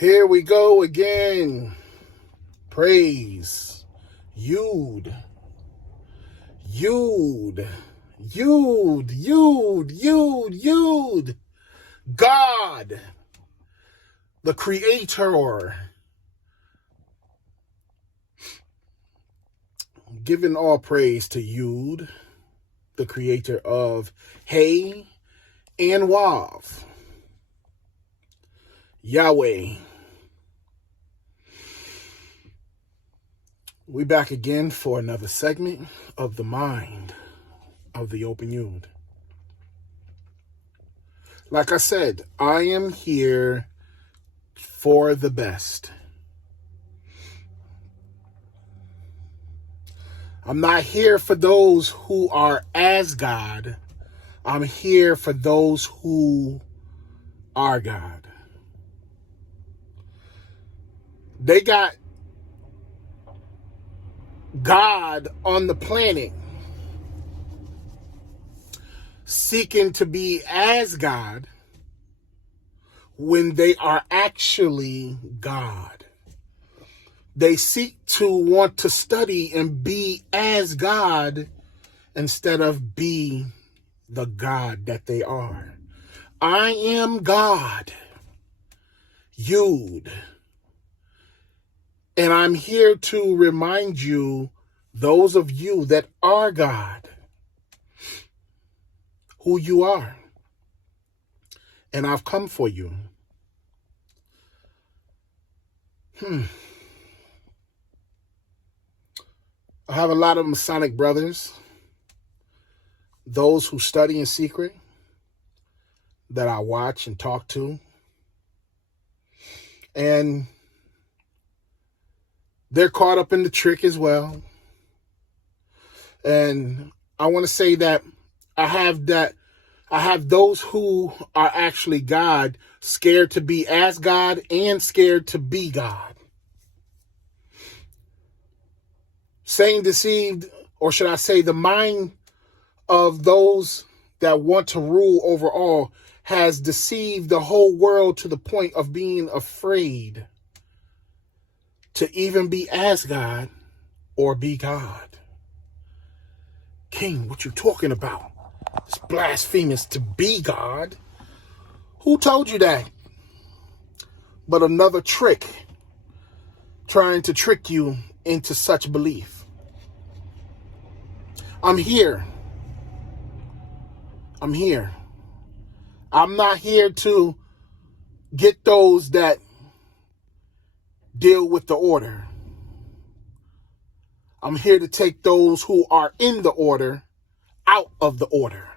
Here we go again. Praise. Yod. Yod. Yod. Yod. Yod. Yod. God. The Creator. Giving all praise to Yod, the Creator of Hey and Wav. Yahweh. We back again for another segment of the mind of TheeOpenYod. Like I said, I am here for the best. I'm not here for those who are as God. I'm here for those who are God. They got God on the planet seeking to be as God when they are actually God. They seek to want to study and be as God instead of be the God that they are. I am God, Yod. And I'm here to remind you, those of you that are God, who you are. And I've come for you. I have a lot of Masonic brothers, those who study in secret, that I watch and talk to. And they're caught up in the trick as well. And I want to say that I have those who are actually God, scared to be as God and scared to be God. Saying deceived, or should I say the mind of those that want to rule over all has deceived the whole world to the point of being afraid to even be as God or be God. King, what you talking about? It's blasphemous to be God. Who told you that? But another trick, trying to trick you into such belief. I'm here. I'm here. I'm not here to get those that deal with the order. I'm here to take those who are in the order out of the order.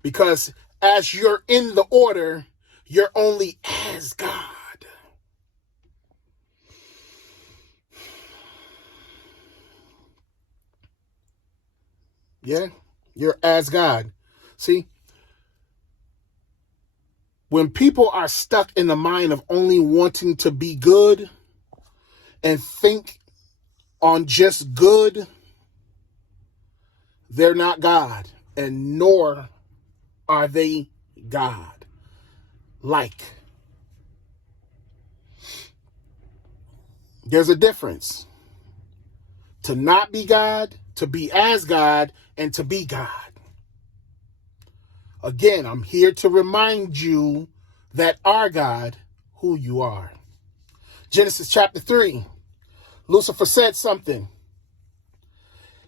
Because as you're in the order, you're only as God. Yeah, you're as God. See, when people are stuck in the mind of only wanting to be good and think on just good, they're not God, and nor are they God. There's a difference. To not be God, to be as God, and to be God. Again, I'm here to remind you that are God who you are. Genesis chapter 3. Lucifer said something.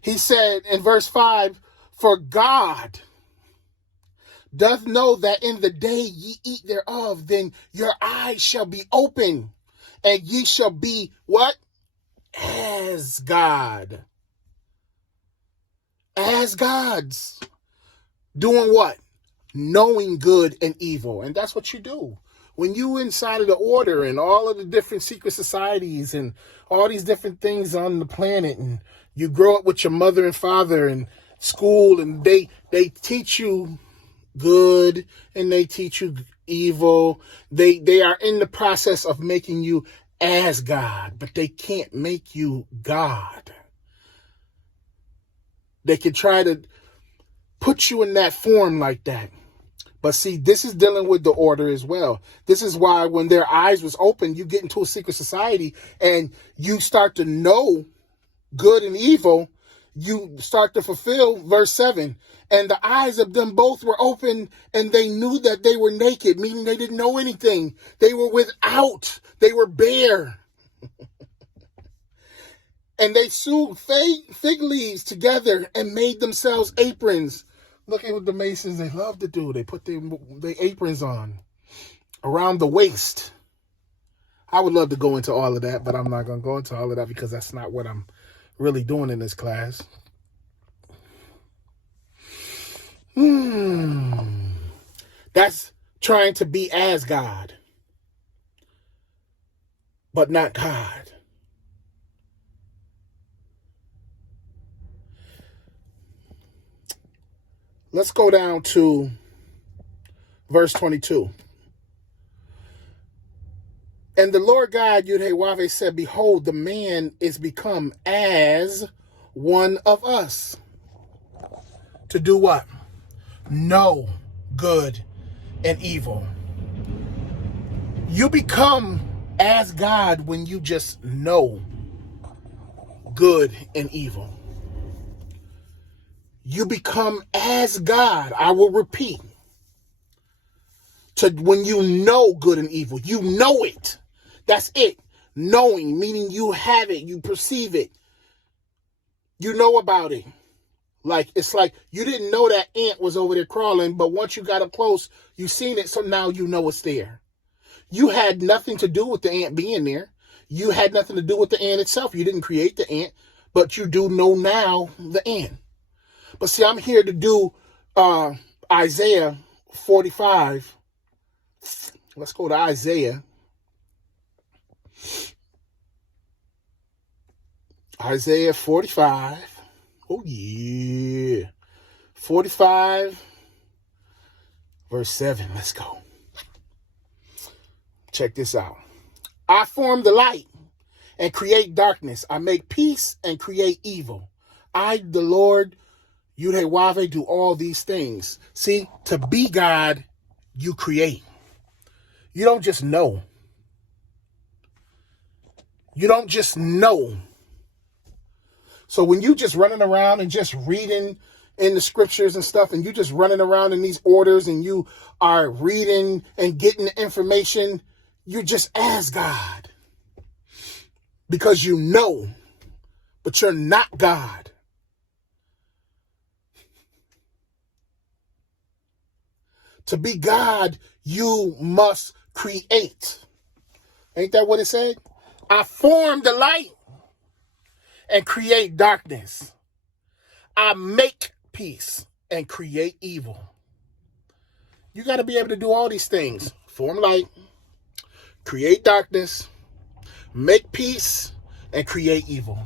He said in verse 5, "For God doth know that in the day ye eat thereof, then your eyes shall be open, and ye shall be" what? As God. As gods. Doing what? Knowing good and evil. And that's what you do. When you inside of the order and all of the different secret societies and all these different things on the planet, and you grow up with your mother and father in school, and they teach you good and they teach you evil. They are in the process of making you as God, but they can't make you God. They can try to put you in that form like that, But see, this is dealing with the order as well. This is why when their eyes was open, you get into a secret society and you start to know good and evil. You start to fulfill verse 7. And the eyes of them both were open, and they knew that they were naked, meaning they didn't know anything. They were without. They were bare. And they sewed fig leaves together and made themselves aprons. Look at what the Masons, they love to do. They put their aprons on around the waist. I would love to go into all of that, but I'm not going to go into all of that because that's not what I'm really doing in this class. That's trying to be as God, but not God. Let's go down to verse 22. And the Lord God, Yud-Heh-Wav-Heh, said, behold, the man is become as one of us. To do what? Know good and evil. You become as God when you just know good and evil. You become as God. I will repeat. To when you know good and evil, you know it. That's it. Knowing, meaning you have it, you perceive it. You know about it. Like, it's like you didn't know that ant was over there crawling, but once you got up close, you seen it, so now you know it's there. You had nothing to do with the ant being there. You had nothing to do with the ant itself. You didn't create the ant, but you do know now the ant. But see, I'm here to do Isaiah 45. Let's go to Isaiah. Isaiah 45. Oh, yeah. 45, verse 7. Let's go. Check this out. I form the light and create darkness. I make peace and create evil. I, the Lord, Yud-Heh-Wav-Heh, do all these things. See, to be God, you create. You don't just know. You don't just know. So when you just running around and just reading in the scriptures and stuff, and you just running around in these orders and you are reading and getting the information, you're just as God. Because you know, but you're not God. To be God, you must create. Ain't that what it said? I form the light and create darkness. I make peace and create evil. You got to be able to do all these things. Form light, create darkness, make peace, and create evil.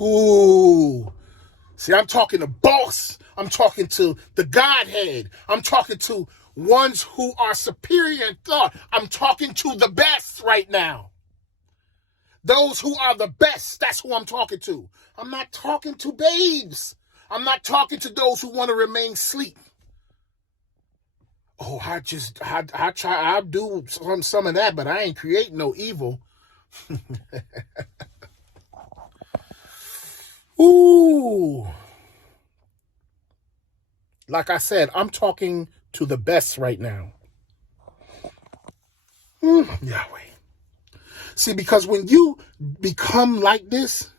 Ooh. See, I'm talking to boss. I'm talking to the Godhead. I'm talking to ones who are superior in thought. I'm talking to the best right now. Those who are the best, that's who I'm talking to. I'm not talking to babes. I'm not talking to those who want to remain asleep. Oh, I try, I'll do some of that, but I ain't creating no evil. Ooh. Like I said, I'm talking to the best right now. Yahweh. See, because when you become like this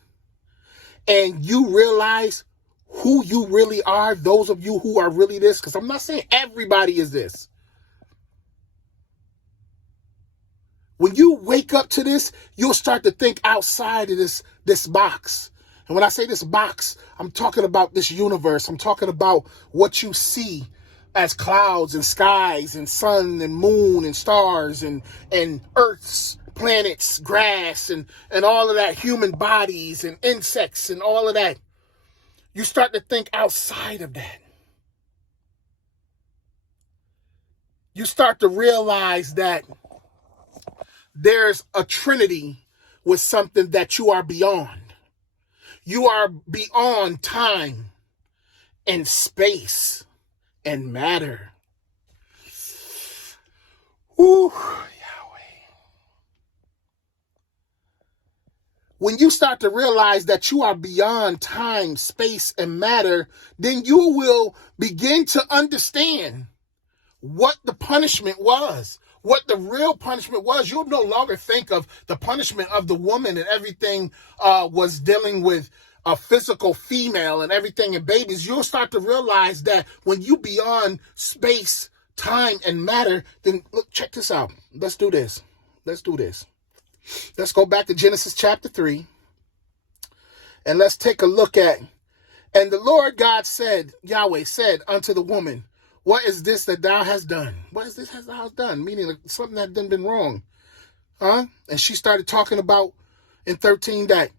and you realize who you really are, those of you who are really this, because I'm not saying everybody is this. When you wake up to this, you'll start to think outside of this box. And when I say this box, I'm talking about this universe. I'm talking about what you see as clouds and skies and sun and moon and stars and earths, planets, grass, and all of that, human bodies and insects and all of that. You start to think outside of that. You start to realize that there's a trinity with something that you are beyond. You are beyond time and space and matter. Ooh, Yahweh. When you start to realize that you are beyond time, space, and matter, then you will begin to understand what the punishment was, what the real punishment was. You'll no longer think of the punishment of the woman and everything was dealing with a physical female and everything and babies. You'll start to realize that when you beyond space, time, and matter, then look, check this out. Let's do this. Let's go back to Genesis chapter 3 and let's take a look at, and the Lord God said, Yahweh said unto the woman, what is this that thou hast done? What is this that thou hast done? Meaning something that done been wrong. And she started talking about in 13 that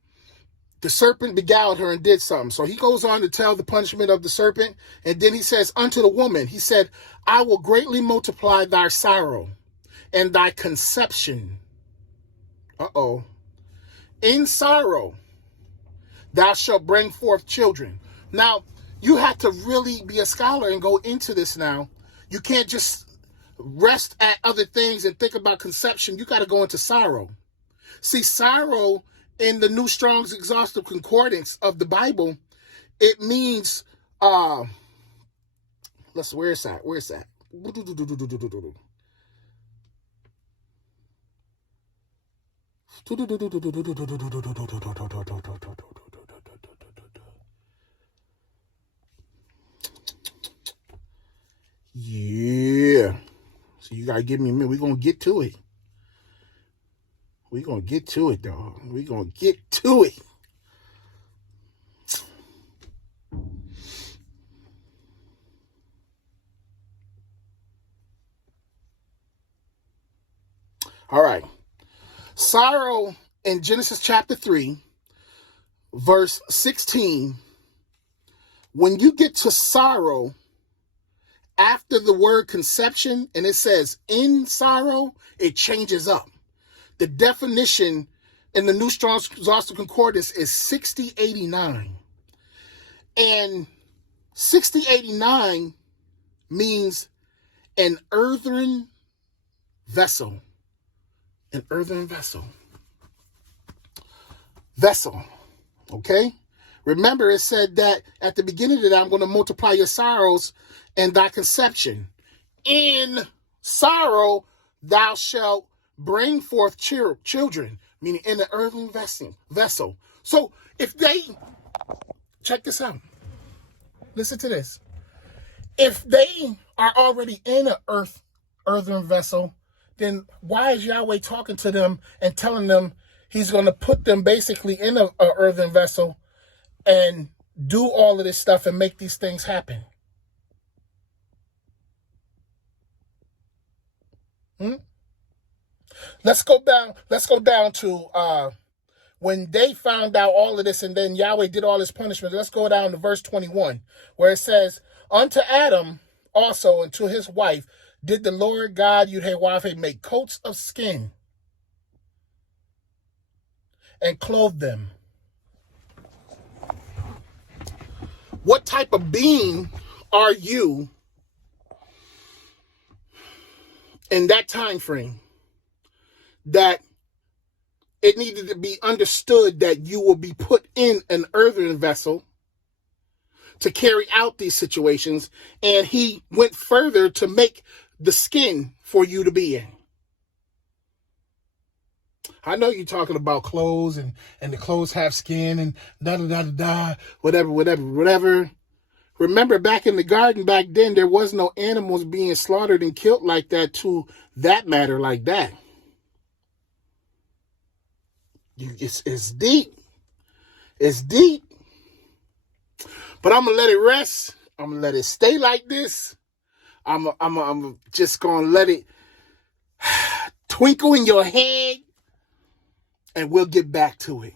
the serpent beguiled her and did something. So he goes on to tell the punishment of the serpent. And then he says unto the woman, he said, I will greatly multiply thy sorrow and thy conception. In sorrow thou shalt bring forth children. Now, you have to really be a scholar and go into this now. You can't just rest at other things and think about conception. You got to go into sorrow. See, sorrow in the New Strong's Exhaustive Concordance of the Bible, it means, where's that? Yeah. So you gotta give me a minute. We're gonna get to it. We're gonna get to it, dog. We're gonna get to it. All right. Sorrow in Genesis chapter 3, verse 16. When you get to sorrow, after the word conception, and it says in sorrow, it changes up. The definition in the New Strong's Exhaustive Concordance is 6089. And 6089 means an earthen vessel. An earthen vessel. Vessel. Okay? Remember, it said that at the beginning of that, I'm going to multiply your sorrows and thy conception. In sorrow, thou shalt bring forth children, meaning in the earthen vessel. So if they, check this out. Listen to this. If they are already in an earthen vessel, then why is Yahweh talking to them and telling them he's going to put them basically in an earthen vessel and do all of this stuff and make these things happen? Let's go down to when they found out all of this and then Yahweh did all his punishment. Let's go down to verse 21 where it says, unto Adam also and to his wife did the Lord God Yud-Heh-Wav-Heh make coats of skin and clothe them. What type of being are you in that time frame that it needed to be understood that you will be put in an earthen vessel to carry out these situations, and he went further to make the skin for you to be in? I know you're talking about clothes and the clothes have skin and whatever. Remember back in the garden back then, there was no animals being slaughtered and killed like that to that matter like that. It's deep. It's deep. But I'm going to let it rest. I'm going to let it stay like this. I'm just going to let it twinkle in your head, and we'll get back to it.